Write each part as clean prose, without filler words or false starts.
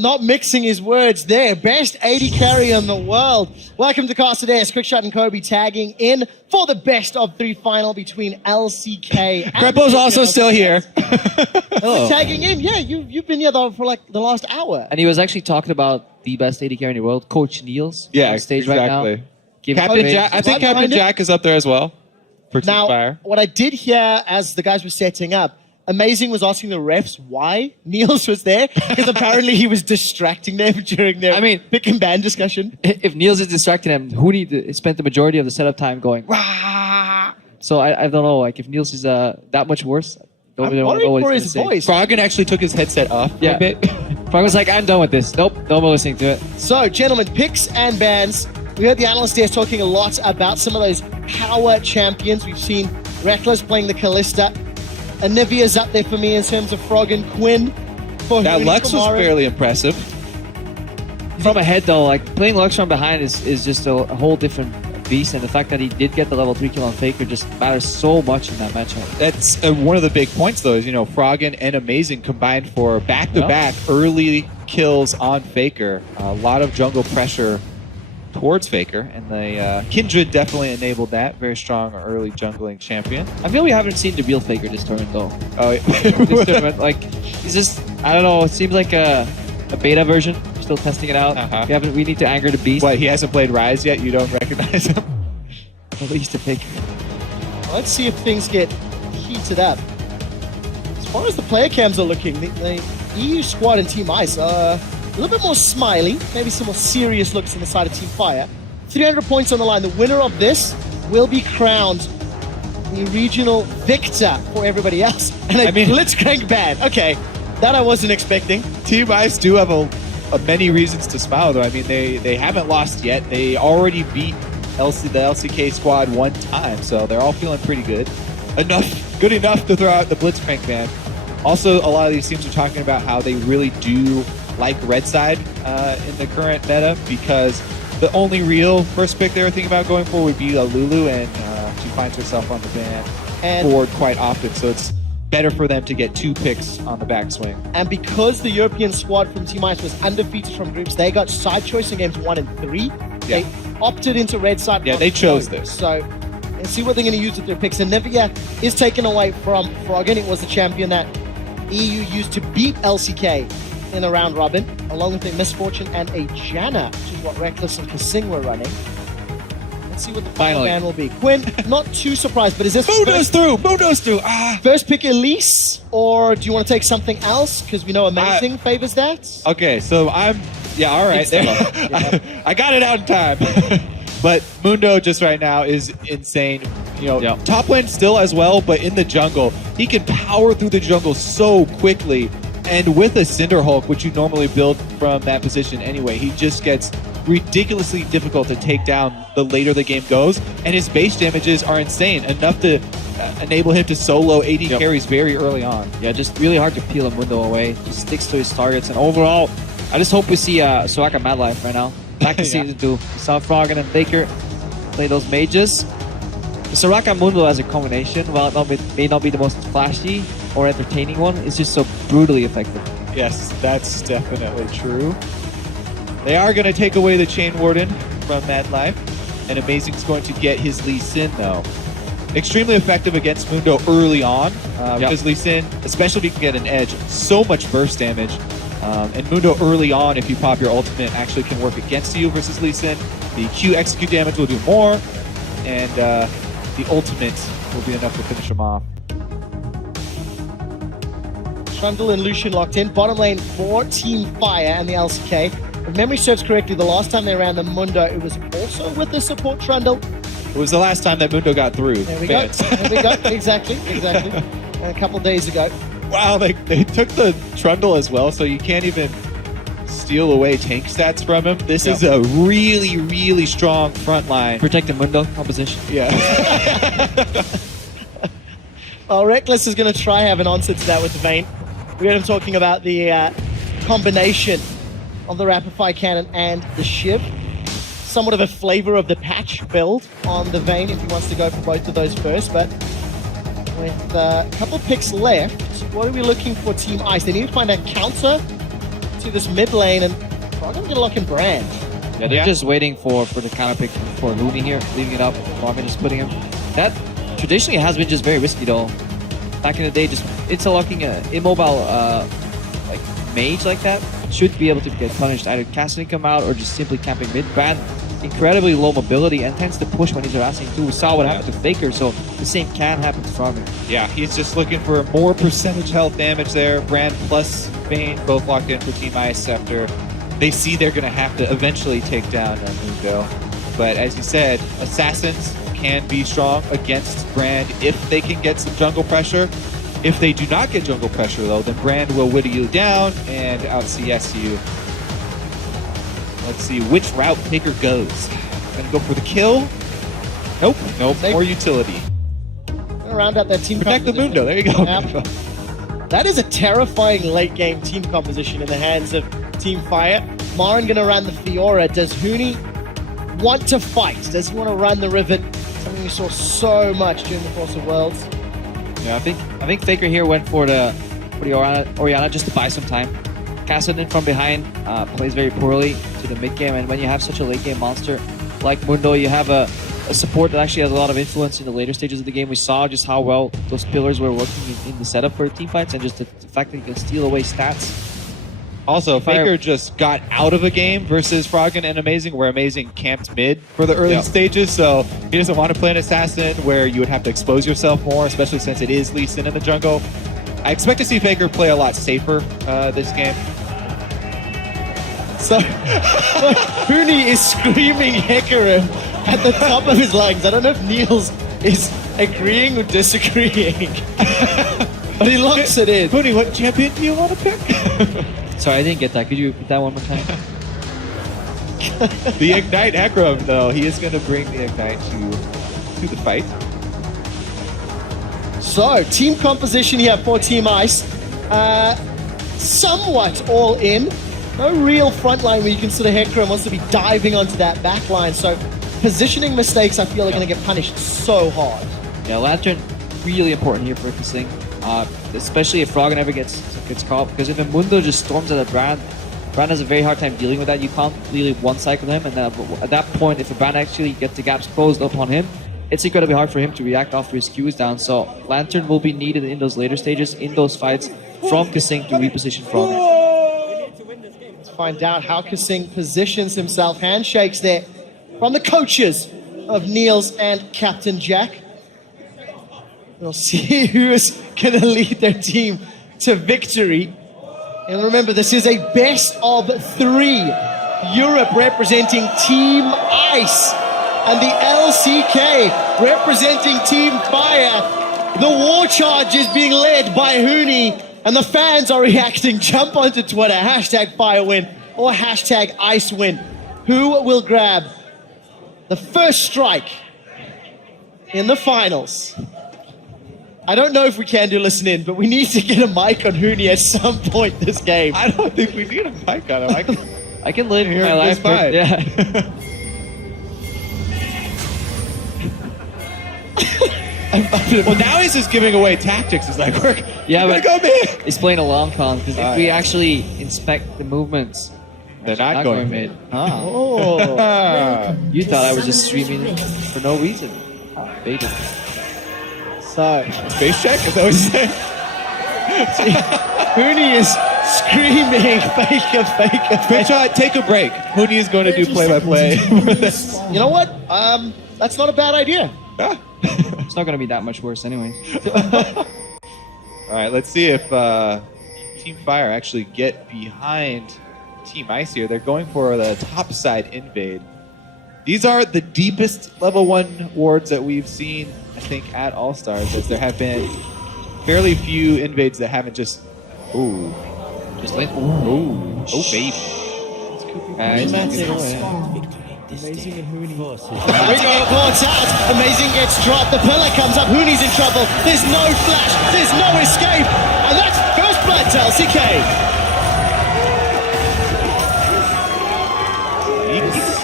Not mixing his words there. Best 80 carry in the world. Welcome to Karsa. Quickshot and Kobe tagging in for the best of 3 final between LCK and Greppo's also still here. Oh. Tagging in, yeah, you've been here though for like the last hour. And he was actually talking about the best 80 carry in the world, Coach Niels. Yeah, on stage exactly. right now. Give Captain Jack, I think Captain Jack is up there as well. For Team Now, Fire. what I did hear as the guys were setting up, Amazing was asking the refs why Niels was there, because apparently he was distracting them during their pick and ban discussion. If Niels is distracting him, Huni spent the majority of the setup time going, Wah! So I don't know, like if Niels is that much worse, I'm worried for his voice. Froggen actually took his headset off for a bit. Froggen was like, I'm done with this. Nope, no more listening to it. So, gentlemen, picks and bans. We heard the analyst there talking a lot about some of those power champions. We've seen Rekkles playing the Callista. Anivia's up there for me in terms of Froggen. Quinn for That Huni, Lux for was Marin. fairly impressive. From ahead though, like playing Lux from behind is just a whole different beast, and the fact that he did get the level 3 kill on Faker just matters so much in that matchup. That's one of the big points though, is Froggen and Amazing combined for back-to-back early kills on Faker. A lot of jungle pressure towards Faker, and the Kindred definitely enabled that. Very strong early jungling champion. I feel we haven't seen the real Faker this tournament though. Oh, This tournament, like, he's just, I don't know, it seems like a beta version. We're still testing it out. We need to anger the beast. What, he hasn't played Rise yet? You don't recognize him? At least a Faker. Let's see if things get heated up. As far as the player cams are looking, the EU squad and Team Ice are a little bit more smiley, maybe some more serious looks on the side of Team Fire. 300 points on the line. The winner of this will be crowned the regional victor for everybody else. And a Blitzcrank ban. Okay, that I wasn't expecting. Team Ice do have many reasons to smile, though. I mean, they haven't lost yet. They already beat the LCK squad 1 time, so they're all feeling pretty good. Good enough to throw out the Blitzcrank ban. Also, a lot of these teams are talking about how they really do like red side in the current meta, because the only real first pick they were thinking about going for would be Lulu, and she finds herself on the ban board quite often, so it's better for them to get 2 picks on the backswing. And because the European squad from Team Ice was undefeated from groups, they got side choice in games 1 and 3. They opted into red side. Yeah, they chose this. So, and see what they're going to use with their picks. And Nivea is taken away from Froggen. It was the champion that EU used to beat LCK in the round robin, along with a Misfortune and a Janna, which is what Rekkles and kaSing were running. Let's see what the final ban will be. Quinn, not too surprised, but is this Mundo's through! First pick Elise, or do you want to take something else? Because we know Amazing favors that. Okay, so all right. I got it out in time. But Mundo just right now is insane. Top lane still as well, but in the jungle, he can power through the jungle so quickly. And with a Cinder Hulk, which you normally build from that position anyway, he just gets ridiculously difficult to take down the later the game goes. And his base damages are insane, enough to enable him to solo 80 carries very early on. Yeah, just really hard to peel a Mundo away. Just sticks to his targets. And overall, I just hope we see Soraka MadLife right now. Back to season 2. We saw Froggen and Baker play those mages. The Soraka Mundo as a combination, while it may not be the most flashy or entertaining one, it's just so brutally effective. Yes, that's definitely true. They are going to take away the Chain Warden from MadLife, and Amazing's going to get his Lee Sin, though. Extremely effective against Mundo early on, because Lee Sin, especially if you can get an edge, so much burst damage. And Mundo early on, if you pop your ultimate, actually can work against you versus Lee Sin. The Q execute damage will do more, and the ultimate will be enough to finish him off. Trundle and Lucian locked in. Bottom lane for Team Fire and the LCK. If memory serves correctly, the last time they ran the Mundo, it was also with the support Trundle. It was the last time that Mundo got through. There we go. There we go. Exactly. And a couple days ago. Wow, they took the Trundle as well, so you can't even steal away tank stats from him. This is a really, really strong front line. Protect the Mundo composition. Yeah. Well, Rekkles is going to try have an answer to that with the Vayne. We heard him talking about the combination of the Rapid Fire Cannon and the Shiv. Somewhat of a flavor of the patch build on the Vayne if he wants to go for both of those first, but with a couple picks left, what are we looking for Team Ice? They need to find a counter into this mid lane, and Froggen gonna lock in Brand. Yeah, they're just waiting for the counter pick for Huni here, leaving it up. Marin just putting him. That traditionally has been just very risky though. Back in the day, just interlocking an immobile like mage like that should be able to get punished. Either casting come out or just simply camping mid. Brand incredibly low mobility and tends to push when he's harassing too. We saw what happened to Faker, so the same can happen to Froggen. Yeah, he's just looking for more percentage health damage there. Brand plus Vayne both locked in for Team Ice after they see they're going to have to eventually take down Mundo. But as you said, Assassins can be strong against Brand if they can get some jungle pressure. If they do not get jungle pressure though, then Brand will whittle you down and out CS you. Let's see which route Faker goes. Gonna go for the kill? Nope, more utility. Gonna round out that team Protect the composition. Mundo, there you go. Yep. That is a terrifying late game team composition in the hands of Team Fire. Marin gonna run the Fiora. Does Huni want to fight? Does he want to run the Rivet? Something we saw so much during the course of Worlds. Yeah, I think Faker here went for the Orianna just to buy some time. Karsa in from behind plays very poorly to the mid game, and when you have such a late game monster like Mundo, you have a support that actually has a lot of influence in the later stages of the game. We saw just how well those pillars were working in the setup for team fights, and just the fact that you can steal away stats. Also, Faker just got out of a game versus Froggen and Amazing, where Amazing camped mid for the early stages, so he doesn't want to play an Assassin where you would have to expose yourself more, especially since it is Lee Sin in the jungle. I expect to see Faker play a lot safer this game. So, Huni is screaming Hecarim at the top of his lungs. I don't know if Niels is agreeing or disagreeing, but he locks it in. Huni, what champion do you want to pick? Sorry, I didn't get that. Could you repeat that one more time? The Ignite Hecarim, though, he is going to bring the Ignite to the fight. So, team composition here for Team Ice. Somewhat all in. No real front line where you can sort of Hecarim wants to be diving onto that back line. So, positioning mistakes I feel are going to get punished so hard. Yeah, Lantern really important here for kaSing. Especially if Froggen ever gets caught, because if a Mundo just storms at a Brand has a very hard time dealing with that. You can't really one-cycle him, and at that point, if a Brand actually gets the gaps closed upon him, it's incredibly hard for him to react after his Q is down. So Lantern will be needed in those later stages, in those fights, from kaSing to reposition Froggen. Let's find out how kaSing positions himself. Handshakes there from the coaches of Niels and Captain Jack. We'll see who is going to lead their team to victory. And remember, this is a best of 3. Europe representing Team Ice and the LCK representing Team Fire. The war charge is being led by Huni, and the fans are reacting. Jump onto Twitter, #FireWin or #IceWin. Who will grab the first strike in the finals? I don't know if we can do listen in, but we need to get a mic on Huni at some point this game. I don't think we need a mic on him. I can live Here my life. fine. Yeah. Well, now he's just giving away tactics. He's like, we're gonna go mid. He's playing a long con, because if we actually inspect the movements, they're not going mid. Oh. You thought I was just streaming for no reason. Baited. So, Space check? Is that what you're saying? Huni is screaming, Faker. Take a break. Huni is going to do play-by-play for this. You know what? That's not a bad idea. Yeah. It's not going to be that much worse anyway. All right, let's see if Team Fire actually get behind Team Ice here. They're going for the top side invade. These are the deepest level 1 wards that we've seen, I think, at All-Stars, as there have been fairly few invades that haven't just... Ooh. Just lit. Ooh. Oh, baby. Amazing and Huni. Huni caught out. Amazing gets dropped. The pillar comes up. Huni's in trouble. There's no flash. There's no escape. And that's first blood to LCK.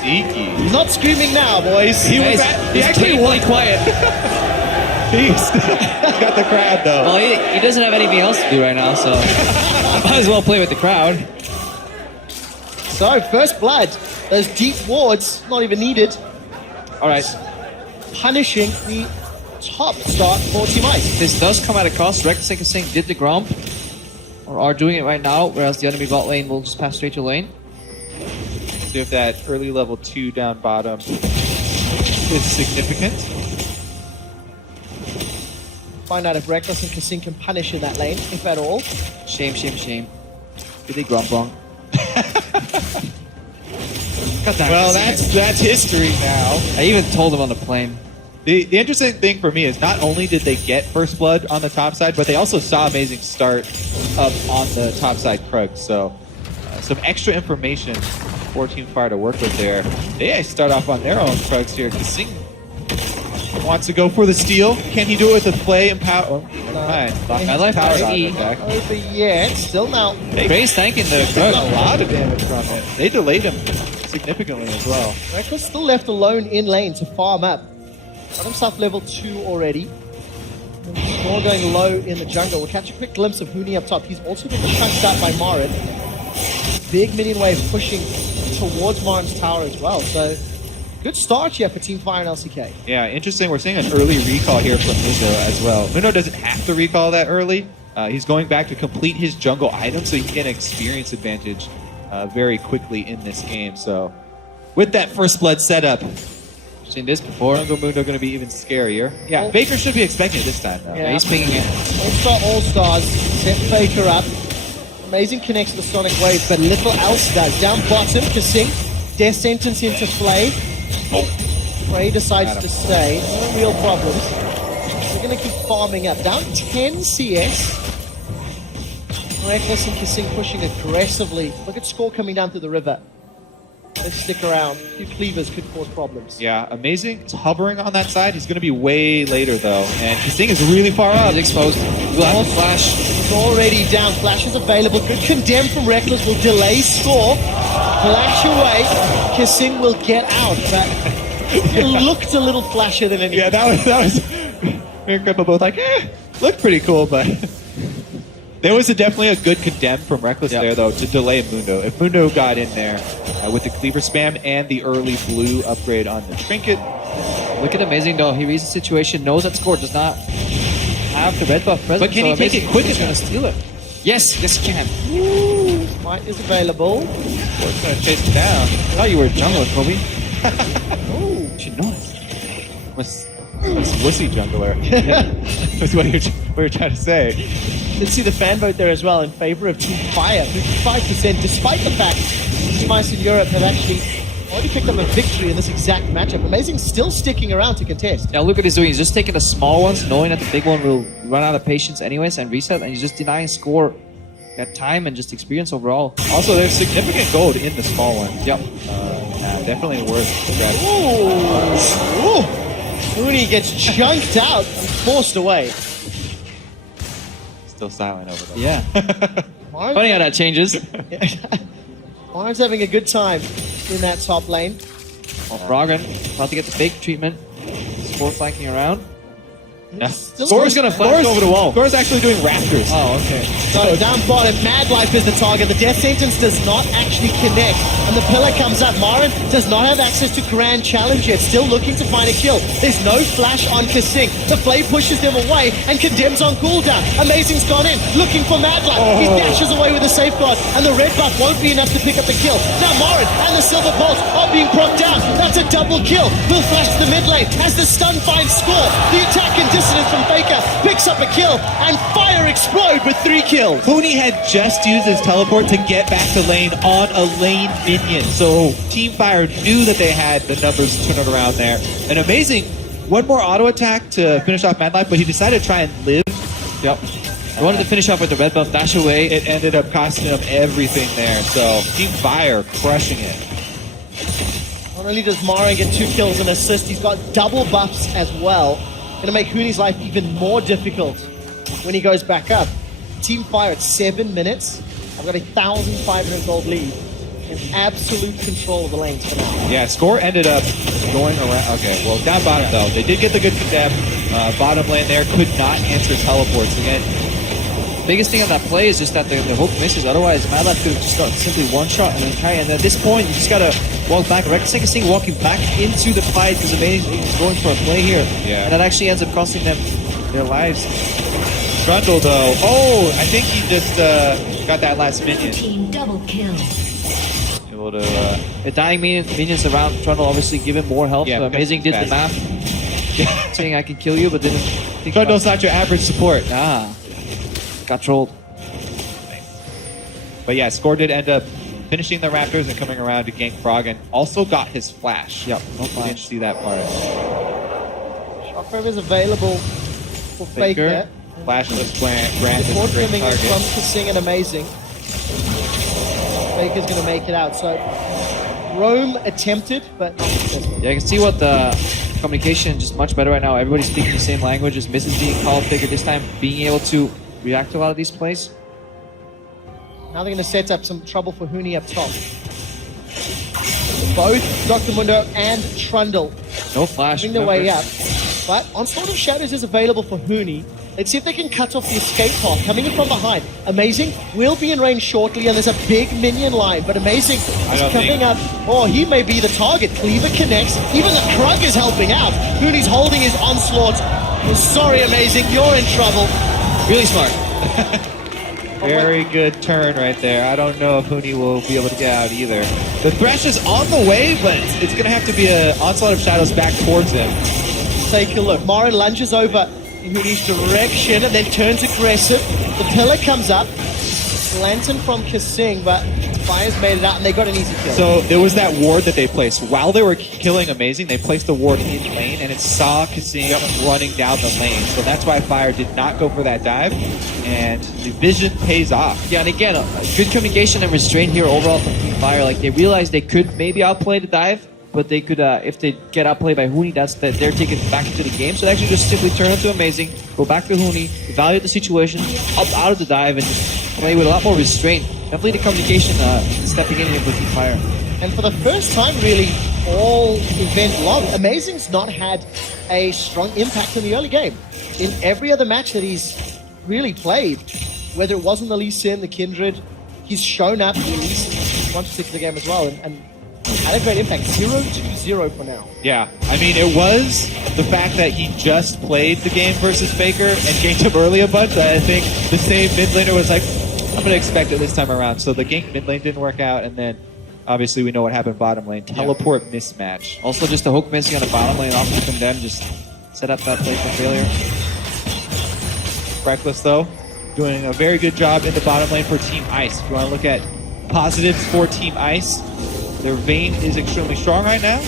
He's not screaming now, boys. He actually really quiet. He's got the crowd, though. Well, he doesn't have anything else to do right now, so might as well play with the crowd. So, first blood. Those deep wards, not even needed. All right. Punishing the top start for Team Ice. This does come at a cost. Rekkles and kaSing did the grump, or are doing it right now, whereas the enemy bot lane will just pass straight to lane. See if that early level 2 down bottom is significant. Find out if Rekkles and kaSing can punish in that lane, if at all. Shame, shame, shame. Did they grump wrong? Well, that's history now. I even told him on the plane. The interesting thing for me is not only did they get first blood on the top side, but they also saw amazing start up on the top side Krug. So some extra information for Team Fire to work with there. They start off on their own Krugs here. kaSing wants to go for the steal. Can he do it with the play and power? Oh, MadLife power powered E. attack. Over yet, still now. Gray's tanking the Got Krug. a lot of damage from it. They delayed him significantly as well. Rekkles still left alone in lane to farm up. Got himself level 2 already. More going low in the jungle. We'll catch a quick glimpse of Huni up top. He's also been chunked out by Marin. Big minion wave pushing towards Marin's tower as well. So, good start here for Team Fire and LCK. Yeah, interesting. We're seeing an early recall here from Mundo as well. Mundo doesn't have to recall that early. He's going back to complete his jungle item so he can get an experience advantage very quickly in this game. So, with that first blood setup, Seen this before. Jungle Mundo going to be even scarier. Yeah, Faker should be expecting it this time though. Yeah. He's pinging it. All-Stars set Faker up. Amazing connects the Sonic Wave, but little else does. Down bottom, kaSing. Death sentence into play. Frey decides to stay. No real problems. They're going to keep farming up. Down 10 CS. Rekkles and kaSing pushing aggressively. Look at score coming down through the river. Let's stick around. A few cleavers could cause problems. Yeah, amazing. It's hovering on that side. He's going to be way later though. And kaSing is really far up. He's exposed. We'll have to flash. He's already down. Flash is available. Good condemn from Rekkles will delay score. Flash away. kaSing will get out. But it looked a little flashier than anything. Yeah, that was me and Grandpa both like, looked pretty cool, but there was definitely a good condemn from Rekkles there, though, to delay Mundo. If Mundo got in there with the cleaver spam and the early blue upgrade on the trinket. Look at Amazing, though. He reads the situation, knows that score does not have the red buff present. But can he take it quick He's going enough? to steal it. Yes, yes, he can. Might is available. He's going to chase him down. I thought you were a jungler, Kobe. Ooh. You should know it. Was wussy jungler. That's what you're trying to say. Let's see the fan vote there as well in favor of Team Fire. 55%, despite the fact Team Ice in Europe have actually already picked up a victory in this exact matchup. Amazing still sticking around to contest. Yeah, look what he's doing. He's just taking the small ones, knowing that the big one will run out of patience anyways and reset, and he's just denying score that time and just experience overall. Also, there's significant gold in the small one. Yep. Definitely worth grabbing. Ooh. Huni gets chunked out and forced away. Still silent over there. Yeah. Funny how that changes. Marin's having a good time in that top lane. Froggen about to get the big treatment. Score flanking around. Yeah. Score's gonna flash over the wall. Score's actually doing rafters. Oh, okay. So down bottom, MadLife is the target. The death sentence does not actually connect. And the pillar comes up. Marin does not have access to Grand Challenge yet. Still looking to find a kill. There's no flash on kaSing. The Flay pushes them away and condemns on cooldown. Amazing's gone in, looking for MadLife. He dashes away with a safeguard. And the red buff won't be enough to pick up the kill. Now Marin and the silver pulse are being propped down. That's a double kill. Will flash to the mid lane as the stun finds score. The attack and dissonance from Faker picks up a kill, and Fire explode with 3 kills. Huni had just used his teleport to get back to lane on a lane minion, so Team Fire knew that they had the numbers to turn it around there. An amazing one more auto attack to finish off MadLife, but he decided to try and live. Yep. I wanted to finish off with the red buff dash away. It ended up costing him everything there, so Team Fire crushing it. Not only does Marin get 2 kills and assist, he's got double buffs as well. Gonna make Huni's life even more difficult when he goes back up. Team Fire at 7 minutes. I've got 1,500 gold lead. In absolute control of the lanes for now. Yeah, score ended up going around. Okay, well, down bottom though. They did get the good condemn. Bottom lane there could not answer teleports again. biggest thing on that play is just that the hook misses. Otherwise, MadLife could have just got simply one shot and then carry. And at this point, you just gotta walk back. Rekkles walking back into the fight because Amazing is going for a play here. Yeah. And that actually ends up costing them their lives. Trundle though. Oh, I think he just got that last minion. Team double kill. Able to. The dying minions around Trundle obviously give him more health. Yeah, So Amazing did the fast. math, saying I can kill you, but didn't think Trundle's not your average support. got trolled. But yeah, Score did end up finishing the Raptors and coming around to gank Froggen. Also got his flash. Yep, no We didn't flash. see that part. Shockwave is available for Faker. Flashless Grant is a Support great coming in from target. kaSing and Amazing. Faker's going to make it out. So Rome attempted, but not successful. Yeah, I can see what the communication is just much better right now. Everybody's speaking the same language. Just misses being called. Faker this time being able to react to a lot of these plays. Now they're going to set up some trouble for Huni up top. Both Dr. Mundo and Trundle No flash. moving their way up. But Onslaught of Shadows is available for Huni. Let's see if they can cut off the escape path coming in from behind. Amazing will be in range shortly, and there's a big minion line. But Amazing is coming up. Oh, he may be the target. Cleaver connects. Even the Krug is helping out. Huni's holding his Onslaught. Oh, sorry, Amazing, you're in trouble. Really smart. Very good turn right there. I don't know if Huni will be able to get out either. The Thresh is on the way, but it's going to have to be an Onslaught of Shadows back towards him. Take a look. Marin lunges over in Huni's direction and then turns aggressive. The pillar comes up. Lantern from kaSing, but Fire's made it out and they got an easy kill. So there was that ward that they placed. While they were killing Amazing, they placed the ward in lane, and it saw kaSing running down the lane. So that's why Fire did not go for that dive, and the vision pays off. Yeah, and again, good communication and restraint here overall from Team Fire. Like, they realized they could maybe outplay the dive, but they could, if they get outplayed by Huni, that's that they're taken back into the game. So they actually just simply turn into Amazing, go back to Huni, evaluate the situation, up out of the dive, and just play with a lot more restraint. Definitely the communication stepping in here for Team Fire. And for the first time, really, all event long, Amazing's not had a strong impact in the early game. In every other match that he's really played, whether it wasn't the Lee Sin, the Kindred, he's shown up in at least one particular game as well, and had a great impact. 0-2-0 for now. Yeah, I mean, it was the fact that he just played the game versus Faker and ganked him early a bunch. I think the same mid laner was like, I'm going to expect it this time around. So the gank mid lane didn't work out, and then obviously we know what happened bottom lane. Teleport mismatch. Also, just a hook missing on the bottom lane off the condemn, just set up that play for failure. Rekkles, though, doing a very good job in the bottom lane for Team Ice. If you want to look at positives for Team Ice, their Vayne is extremely strong right now.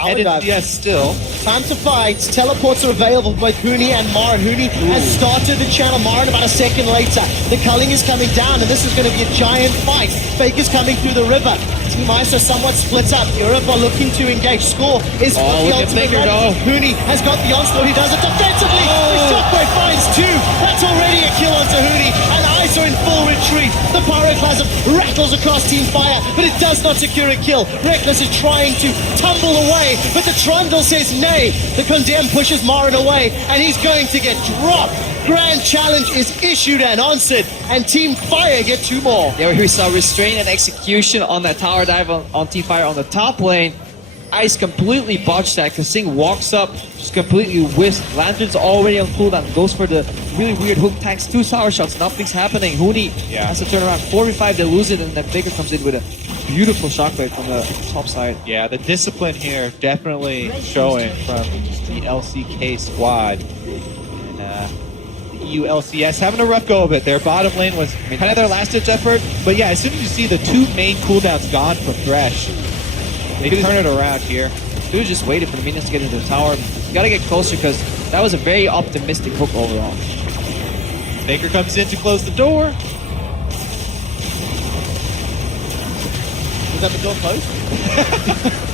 Headed CS still. Time to fight. Teleports are available for both Huni and Marin. Huni has started the channel. Marin about a second later. The culling is coming down, and this is going to be a giant fight. Faker's coming through the river. Team Ice are somewhat split up. Europe are looking to engage. Score is the ultimate Faker ready. go. Huni has got the onslaught. He does it defensively. The Shockwave finds two. That's already a kill onto Huni. And Ice are in full retreat. The Pyroclasm rattles across Team Fire, but it does not secure a kill. Rekkles is trying to tumble away, but the Trundle says nay. The Condemn pushes Marin away, and he's going to get dropped. Grand challenge is issued and answered, and Team Fire get two more. There we saw restraint and execution on that tower dive on Team Fire on the top lane. Ice completely botched that. kaSing walks up, just completely whiffed. Lantern's already on cooldown, goes for the really weird hook tanks, 2 sour shots, nothing's happening. Huni has to turn around, 4v5, they lose it, and then Faker comes in with a beautiful shockwave from the top side. Yeah, the discipline here definitely showing from the LCK squad. And the EU LCS having a rough go of it. Their bottom lane was kind of their last-ditch effort. But yeah, as soon as you see the 2 main cooldowns gone from Thresh, they turn it around here. Dude just waited for the minions to get into the tower. You gotta get closer because that was a very optimistic hook overall. Faker comes in to close the door. Was that the door closed?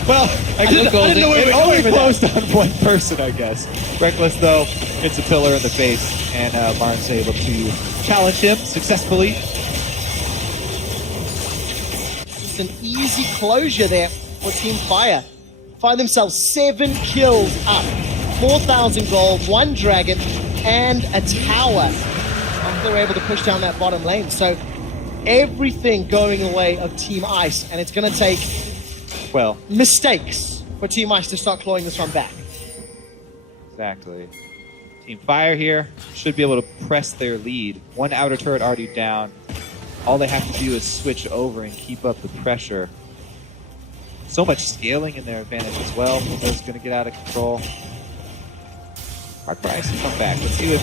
Well, I didn't know it only with closed on one person, I guess. Rekkles, though, hits a pillar in the face, and Marin's able to challenge him successfully. Just an easy closure there for Team Fire. Find themselves 7 kills up, 4,000 gold, 1 dragon, and a tower. they were able to push down that bottom lane. So everything going the way of Team Ice, and it's going to take, Well, mistakes for Team Ice to start clawing this one back. exactly. Team Fire here should be able to press their lead. One outer turret already down. All they have to do is switch over and keep up the pressure. So much scaling in their advantage as well. Those going to get out of control. Hard for Ice to come back. Let's see if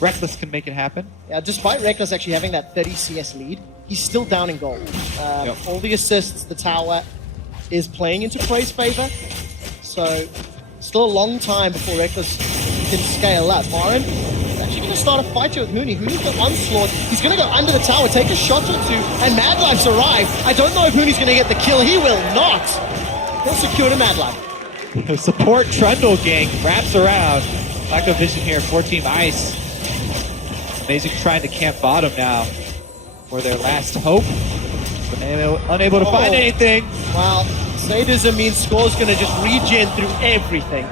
Rekkles can make it happen. Yeah, despite Rekkles actually having that 30 CS lead, he's still down in gold. All the assists, the tower is playing into Prey's favor. So still a long time before Rekkles can scale up. Marin is actually going to start a fight here with Huni. Huni's got onslaught. He's going to go under the tower, take a shot or two, and MadLife's arrived. I don't know if Huni's going to get the kill. He will not. He'll secure to MadLife. The support Trundle gang wraps around. Lack of vision here for Team Ice. Amazing trying to camp bottom now for their last hope. But unable to find anything. Wow, sadism means Score's going to just regen through everything.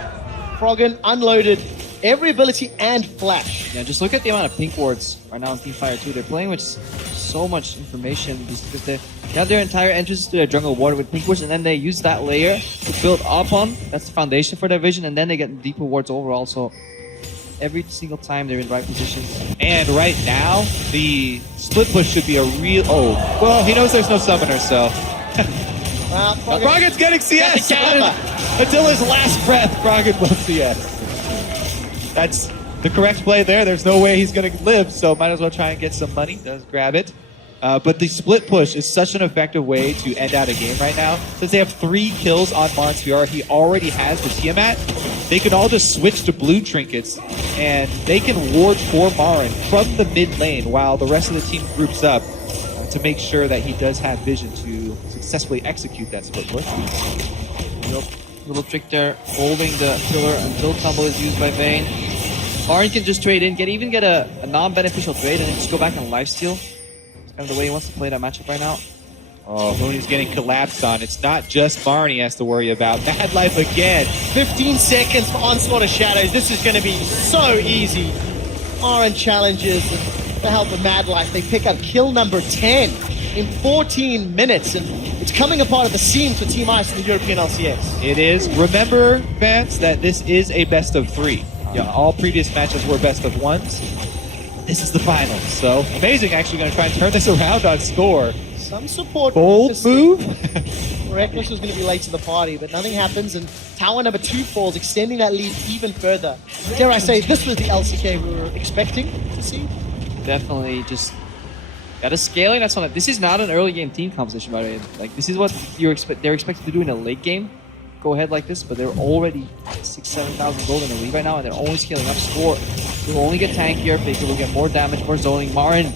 Froggen unloaded every ability and flash. Yeah, just look at the amount of pink wards right now in Team Fire 2. They're playing with so much information just because they have their entire entrance to their jungle ward with pink wards, and then they use that layer to build up on. That's the foundation for their vision, and then they get deeper wards overall. So every single time they're in the right position. And right now, the split push should be a real... Oh, well, he knows there's no summoner, so... Well, Froggen's getting CS! Until his last breath, Froggen will CS. That's the correct play there. There's no way he's going to live, so might as well try and get some money. Does grab it. But the split push is such an effective way to end out a game right now. Since they have 3 kills on Marin's VR, he already has the Tiamat. They can all just switch to blue trinkets, and they can ward for Marin from the mid lane while the rest of the team groups up to make sure that he does have vision to successfully execute that split push. Little trick there, holding the pillar until combo is used by Vayne. Marin can just trade in, even get a non-beneficial trade, and then just go back and lifesteal. It's kind of the way he wants to play that matchup right now. Oh, Huni's getting collapsed on. It's not just Marin he has to worry about. MadLife again. 15 seconds for Onslaught of Shadows. This is going to be so easy. Marin challenges with the help of MadLife. They pick up kill number 10 in 14 minutes, and it's coming apart at the seams for Team Ice in the European LCS. It is. Remember, fans, that this is a best of 3. All previous matches were best of 1s. This is the finals. So amazing, actually going to try and turn this around on Score. Some support. Bold move. Rekkles was going to be late to the party, but nothing happens, and tower number 2 falls, extending that lead even further. Dare I say, this was the LCK we were expecting to see? Definitely just got a scaling. That's on it. This is not an early game team composition, by the way. Like, this is what they're expected to do in a late game. Go ahead like this, but they're already 6,000-7,000 gold in the lead right now, and they're only scaling up. Score will only get tankier. Faker will get more damage, more zoning. Marin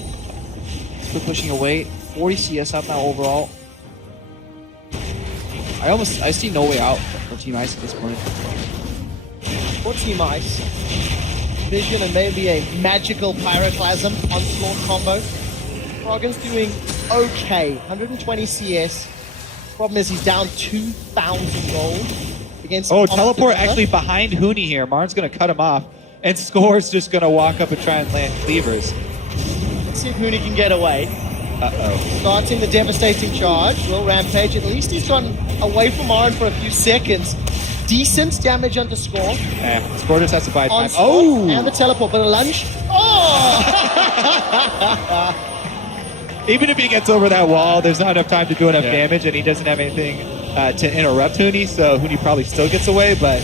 still pushing away. 40 CS up now overall. I see no way out for Team Ice at this point. For Team Ice, Vision and maybe a magical Pyroclasm onslaught combo. Froggen's doing okay. 120 CS. Problem is he's down 2,000 gold against... Oh, teleport actually behind Huni here. Marin's going to cut him off, and Score's just going to walk up and try and land cleavers. Let's see if Huni can get away. Uh-oh. Starting the devastating charge. Will Rampage. At least he's gone away from Marin for a few seconds. Decent damage onto Score. Yeah, Score just has to buy time. Oh! And the teleport, but a lunge. Oh! Even if he gets over that wall, there's not enough time to do enough damage, and he doesn't have anything to interrupt Huni, so Huni probably still gets away, but...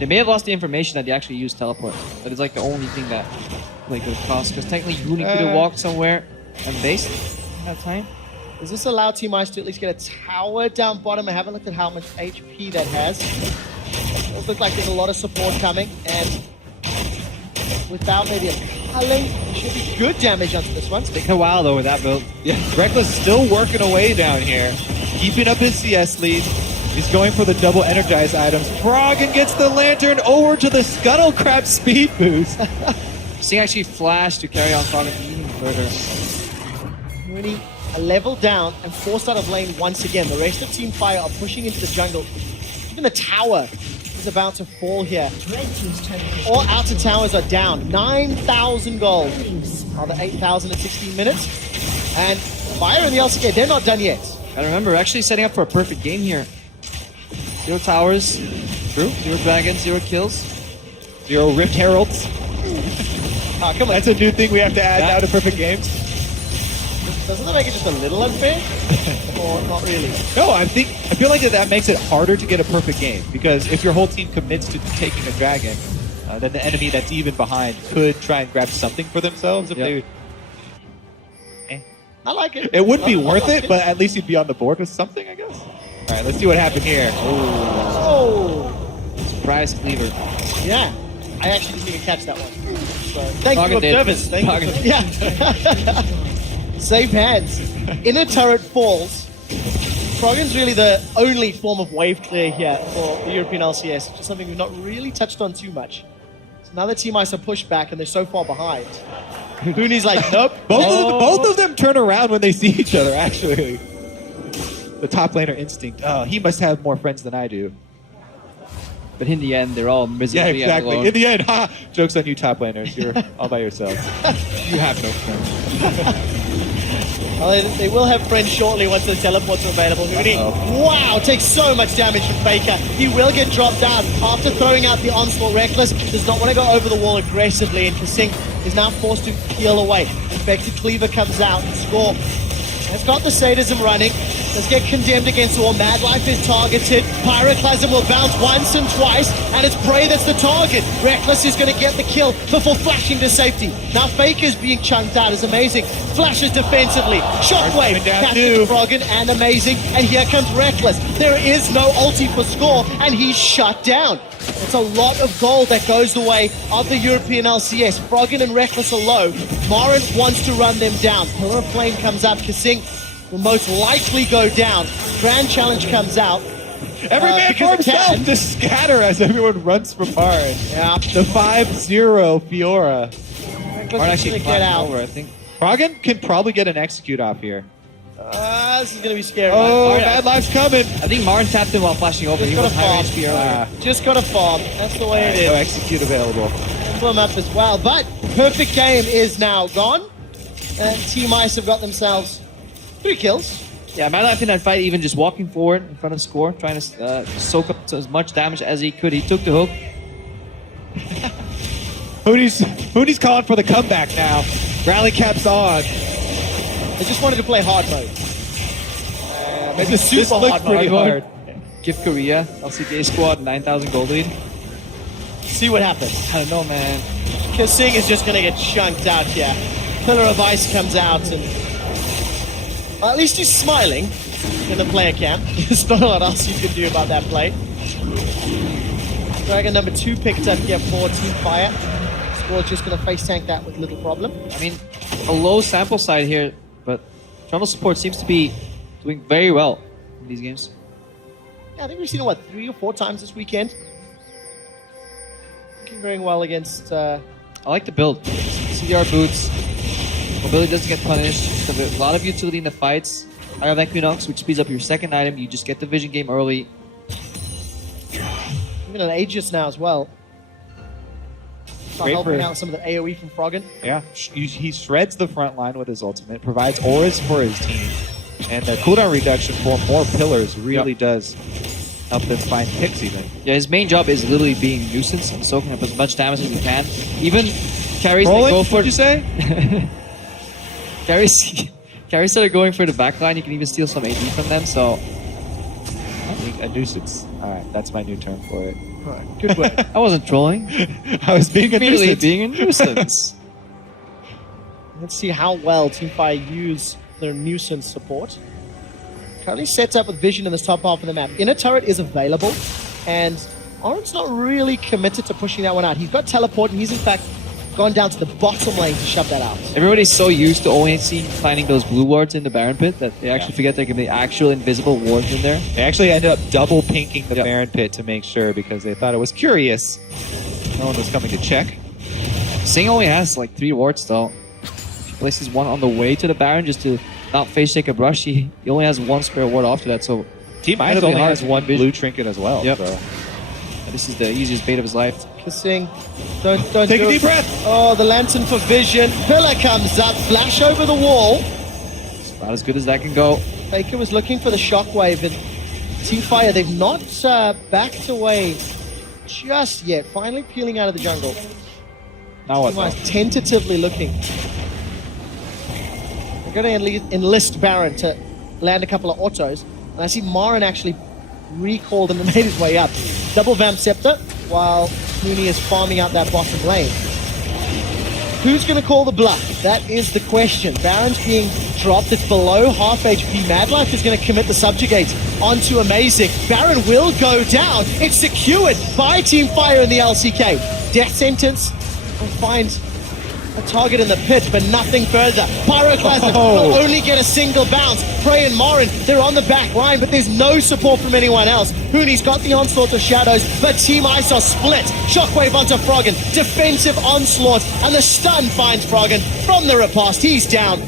They may have lost the information that they actually used teleport. That is like the only thing that like could have cost, because technically Huni could have walked somewhere and based at that time. Does this allow Team Ice to at least get a tower down bottom? I haven't looked at how much HP that has. It does look like there's a lot of support coming, and without maybe a culling, it should be good damage onto this one. It's taking a while though with that build. Yeah, Rekkles still working away down here, keeping up his CS lead. He's going for the double energize items. Froggen gets the lantern over to the Scuttle Crab speed boost. Sing actually flashed to carry on Froggen even further. Huni a level down and forced out of lane once again. The rest of Team Fire are pushing into the jungle. Even the tower is about to fall here. All outer towers are down. 9,000 gold. Another 8,000 in 16 minutes. And Fire and the LCK, they're not done yet. I remember actually setting up for a perfect game here. 0 towers, True. 0 dragons, 0 kills. 0 Rift Heralds. Oh, come on. That's a new thing we have to add now to perfect games. Doesn't that make it just a little unfair? Or not really? No, I feel like that makes it harder to get a perfect game, because if your whole team commits to taking a dragon, then the enemy that's even behind could try and grab something for themselves if they... I like it. It would be I worth like it, but at least you'd be on the board with something, I guess. All right, let's see what happened here. Oh! Surprise cleaver. Yeah. I actually didn't even catch that one. So, thank Froggen you, did. observers. Thank you. Froggen. Yeah. Save hands. Inner turret falls. Froggen's really the only form of wave clear here for the European LCS, which is something we've not really touched on too much. So now the Team Ice are pushed back and they're so far behind. Huni's like, nope. Both of them turn around when they see each other, actually. The top laner instinct. Oh, he must have more friends than I do. But in the end, they're all miserably Yeah, exactly. alone. In the end, ha! Joke's on you, top laners. You're all by yourselves. You have no friends. Well, they will have friends shortly once the teleports are available. Huni, wow, takes so much damage from Faker. He will get dropped down after throwing out the onslaught. Rekkles does not want to go over the wall aggressively, and kaSing is now forced to peel away. Infected Cleaver comes out and score. Has got the sadism running. Does get condemned against all. MadLife is targeted. Pyroclasm will bounce once and twice, and it's Prey that's the target. Rekkles is going to get the kill before flashing to safety. Now Faker's being chunked out is amazing. Flashes defensively. Shockwave catches Froggen and amazing. And here comes Rekkles. There is no ulti for score, and he's shut down. It's a lot of gold that goes the way of the European LCS. Froggen and Rekkles are low. Marin wants to run them down. Pillar of Flame comes out. kaSing will most likely go down. Grand Challenge comes out. Every man for himself to scatter as everyone runs from Marin. Yeah. The 5-0 Fiora. Marin actually get out. over, I think. Froggen can probably get an execute off here. This is going to be scary. Oh, MadLife's coming. I think Marin tapped him while flashing over. Just He got was a high farm. HP earlier. Just got a farm. That's the way it No is. execute available. Emblem up as well. But perfect game is now gone. And Team Ice have got themselves 3 kills. Yeah, MadLife in that fight, even just walking forward in front of score, trying to soak up as much damage as he could. He took the hook. Huni's calling for the comeback now. Rally cap's on. They just wanted to play hard mode. Maybe This super looks hard pretty mode. hard. Give Korea, LCK squad, 9,000 gold lead. See what happens. I don't know, man. kaSing is just going to get chunked out here. Pillar of Ice comes out and... Well, at least he's smiling in the player camp. There's not a lot else you can do about that play. Dragon number 2 picked up here for Team Fire. Squad's just going to face tank that with little problem. I mean, a low sample side here, but Trundle support seems to be doing very well in these games. Yeah, I think we've seen it, what, 3 or 4 times this weekend? Looking very well against... I like the build. CDR boots. Mobility doesn't get punished. So a lot of utility in the fights. I have Equinox, which speeds up your second item. You just get the vision game early. Even an Aegis now as well. Great Helping for- out some of the AoE from Froggen. Yeah, he shreds the front line with his ultimate, provides auras for his team, and the cooldown reduction for more pillars really does help them find picks even. Yeah, his main job is literally being nuisance and soaking up as much damage as he can. Even carries Rolling, they go for. what'd you say? Carries that are going for the backline. You can even steal some AD from them. So A nuisance. All right, that's my new term for it. Good work. I wasn't trolling. I was being a Immediately nuisance. being a nuisance. Let's see how well Team Fire use their nuisance support. Currently set up with vision in this top half of the map. Inner turret is available, and Oran's not really committed to pushing that one out. He's got teleport, and he's in fact gone down to the bottom lane to shove that out. Everybody's so used to only finding those blue wards in the Baron pit that they actually forget there can be actual invisible wards in there. They actually ended up double pinking the Baron pit to make sure because they thought it was curious. No one was coming to check. Sing only has like 3 wards though. If he places one on the way to the Baron just to not face take a brush, he only has 1 spare ward after that. So Team Ice Incredibly only hard has to 1 vision. blue trinket as well. Yep. So. this is the easiest bait of his life. kaSing, don't Take do a it. deep breath. Oh, the lantern for vision. Pillar comes up, flash over the wall. About as good as that can go. Faker was looking for the shockwave, and Team Fire, they've not backed away just yet. Finally peeling out of the jungle. Now what? Team Ice tentatively looking. They're going to enlist Baron to land a couple of autos. And I see Marin actually recalled and made his way up. Double Vamp Scepter, while Huni is farming out that bottom lane. Who's going to call the bluff? That is the question. Baron's being dropped. It's below half HP. MadLife is going to commit the subjugate onto Amazing. Baron will go down. It's secured by Team Fire in the LCK. Death sentence will find a target in the pit, but nothing further. Pyroclasm will only get a single bounce. Prey and Marin, they're on the back line, but there's no support from anyone else. Huni's got the onslaught of shadows, but Team Ice are split. Shockwave onto Froggen, defensive onslaught, and the stun finds Froggen from the riposte. He's down.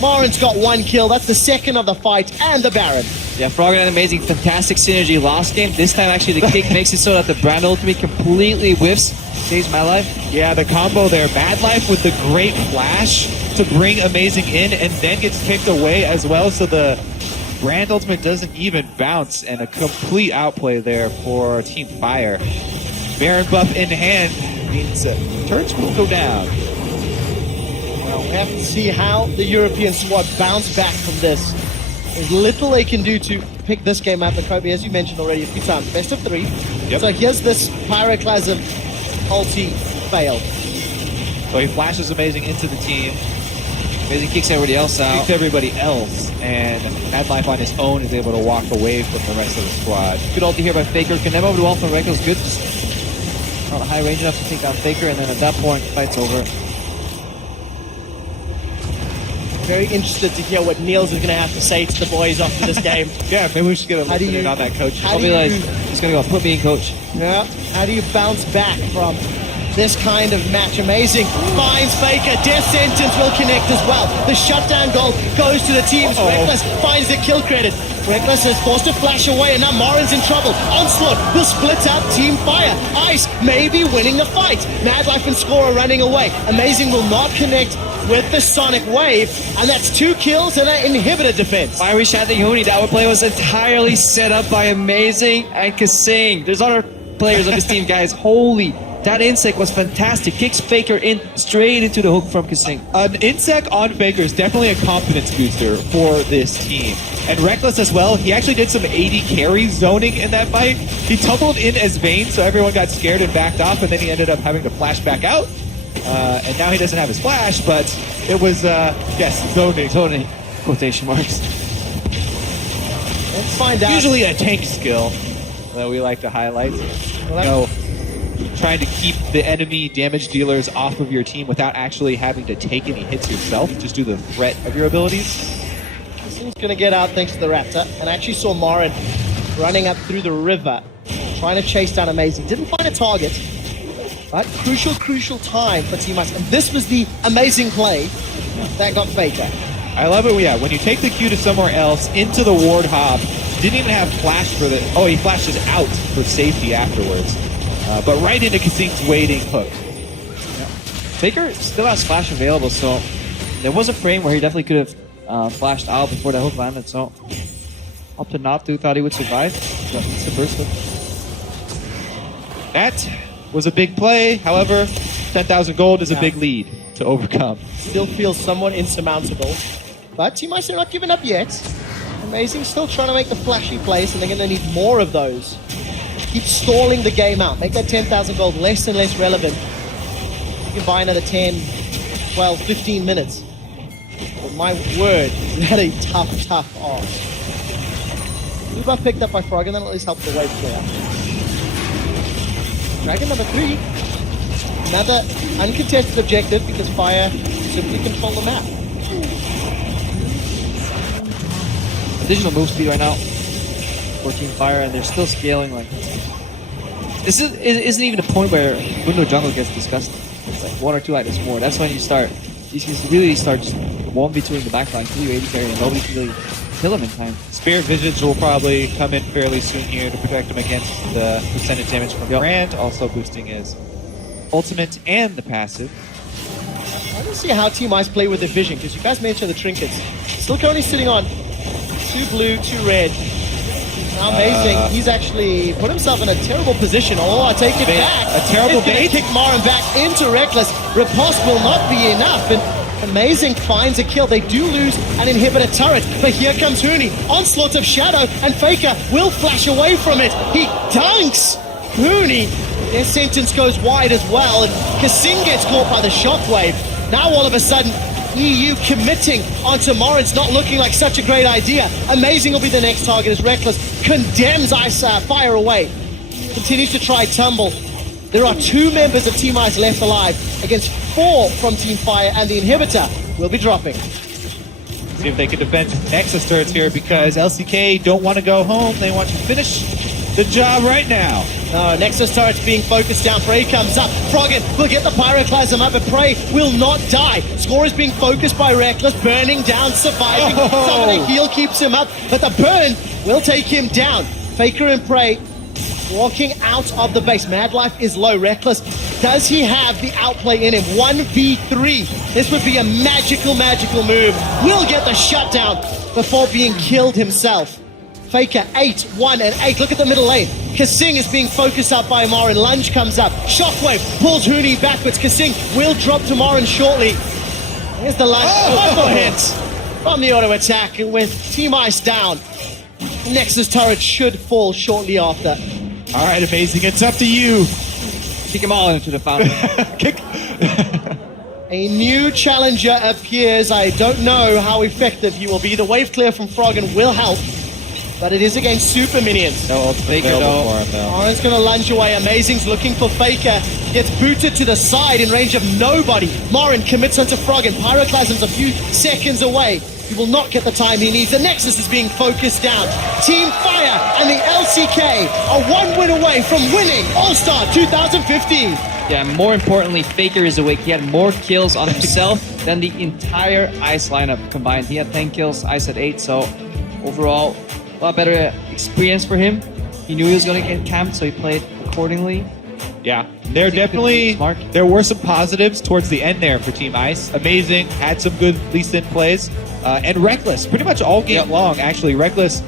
Marin's got 1 kill. That's the second of the fight, and the Baron. Yeah, Froggen had amazing, fantastic synergy last game. This time, actually, the kick makes it so that the brand ultimate completely whiffs. Saves MadLife. Yeah, the combo there. MadLife with the great flash to bring Amazing in and then gets kicked away as well. So the brand ultimate doesn't even bounce, and a complete outplay there for Team Fire. Baron buff in hand means turrets will go down. Well, we have to see how the European squad bounce back from this. There's little they can do to pick this game up, but Kobe, as you mentioned already a few times, best of 3. Yep. So here's this Pyroclasm ulti failed. So he flashes Amazing into the team, Amazing kicks everybody else out. kicks everybody else, and MadLife on his own is able to walk away from the rest of the squad. Good ulti here by Faker. Can over the wall from Rekkles. Good. Just not high range enough to take down Faker, and then at that point, fight's over. Very interested to hear what Niels is going to have to say to the boys after this game. Yeah, maybe we should get a How do listen in you- on that, coach. how I'll do be like, you- he's gonna go, put me in, coach. Yeah. How do you bounce back from this kind of match? Amazing. Finds Faker. Death sentence will connect as well. The shutdown goal goes to the teams. Rekkles finds the kill credit. Rekkles is forced to flash away, and now Marin's in trouble. Onslaught will split up Team Fire. Ice may be winning the fight. MadLife and Score are running away. Amazing will not connect with the Sonic Wave, and that's 2 kills and an inhibitor defense. Why are we shouting Huni? That play was entirely set up by Amazing and kaSing. There's other players on this team, guys. Holy, that insect was fantastic. Kicks Faker in straight into the hook from kaSing. An insect on Faker is definitely a confidence booster for this team. And Rekkles as well, he actually did some AD carry zoning in that fight. He tumbled in as Vayne, so everyone got scared and backed off, and then he ended up having to flash back out. And now he doesn't have his flash, but it was, yes, zoning. Totally. Quotation marks. Let's find out. Usually a tank skill that we like to highlight. Trying to keep the enemy damage dealers off of your team without actually having to take any hits yourself, just do the threat of your abilities. He's going to get out thanks to the Raptor, and I actually saw Marin running up through the river, trying to chase down Amazing. Didn't find a target, but crucial time for Team Ice. And this was the amazing play that got Faker. I love it, yeah, when you take the Q to somewhere else, into the ward hop, didn't even have flash for the, oh, he flashes out for safety afterwards. But right into kaSing's waiting hook. Faker still has flash available, so there was a frame where he definitely could have flashed out before the hook landed, so up to not to, thought he would survive, but it's the burst hook. That was a big play, however, 10,000 gold is a big lead to overcome. Still feels somewhat insurmountable, but Team Ice are not giving up yet. Amazing, still trying to make the flashy plays, and they're going to need more of those. Keep stalling the game out, make that 10,000 gold less and less relevant. You can buy another 10, 12, 15 minutes. But my word, is that a tough ask. Blue buff picked up by Froggen, that'll at least help the wave clear. Dragon number 3. Another uncontested objective because Fire simply control the map. Additional move speed right now for Team Fire, and they're still scaling. Like this isn't even a point where window jungle gets discussed. It's like 1 or 2 items more. That's when you start. These guys really start just 1v2ing the backline, 3 AD carry, and nobody can really kill him in time. Spirit Visions will probably come in fairly soon here to protect him against the percentage damage from Brand, also boosting his ultimate and the passive. I don't see how Team Ice play with their vision, because you guys mentioned the trinkets. Still currently sitting on 2 blue, 2 red. Now amazing. He's actually put himself in a terrible position. Oh, I take it back. A terrible It's gonna bait. kick Marin back into Rekkles. Riposte will not be enough. And Amazing finds a kill. They do lose an inhibitor turret, but here comes Huni. Onslaught of Shadow, and Faker will flash away from it. He dunks Huni. Their sentence goes wide as well, and kaSing gets caught by the shockwave. Now all of a sudden, EU committing onto Marin's not looking like such a great idea. Amazing will be the next target as Rekkles condemns Ice Fire away. Continues to try Tumble. There are 2 members of Team Ice left alive against 4 from Team Fire, and the inhibitor will be dropping. See if they can defend Nexus turrets here, because LCK don't want to go home. They want to finish the job right now. No, Nexus turret's being focused down. Prey comes up. Froggen will get the Pyroclasm up, but Prey will not die. Score is being focused by Rekkles, burning down, surviving. Some of the heal keeps him up, but the burn will take him down. Faker and Prey walking out of the base. MadLife is low. Rekkles, does he have the outplay in him? 1v3. This would be a magical move. Will get the shutdown before being killed himself. Faker 8, 1, and 8. Look at the middle lane. kaSing is being focused up by Marin. Lunge comes up. Shockwave pulls Huni backwards. kaSing will drop to Marin shortly. Here's the lunge. One more hit from the auto attack, and with Team Ice down, Nexus turret should fall shortly after. All right, Amazing. It's up to you. Kick them all into the fountain. Kick. A new challenger appears. I don't know how effective he will be. The wave clear from Froggen will help, but it is against super minions. No ultimate Faker, available though. for him, though. Marin's gonna lunge away. Amazing's looking for Faker. Gets booted to the side in range of nobody. Marin commits onto Froggen. Pyroclasm's a few seconds away. He will not get the time he needs. The Nexus is being focused down. Team Fire and the LCK are 1 win away from winning All-Star 2015. Yeah, more importantly, Faker is awake. He had more kills on himself than the entire Ice lineup combined. He had 10 kills, Ice had 8, so overall, a lot better experience for him. He knew he was going to get camped, so he played accordingly. Yeah, there were some positives towards the end there for Team Ice. Amazing, had some good Lee Sin plays. And Rekkles, pretty much all game long, actually. Rekkles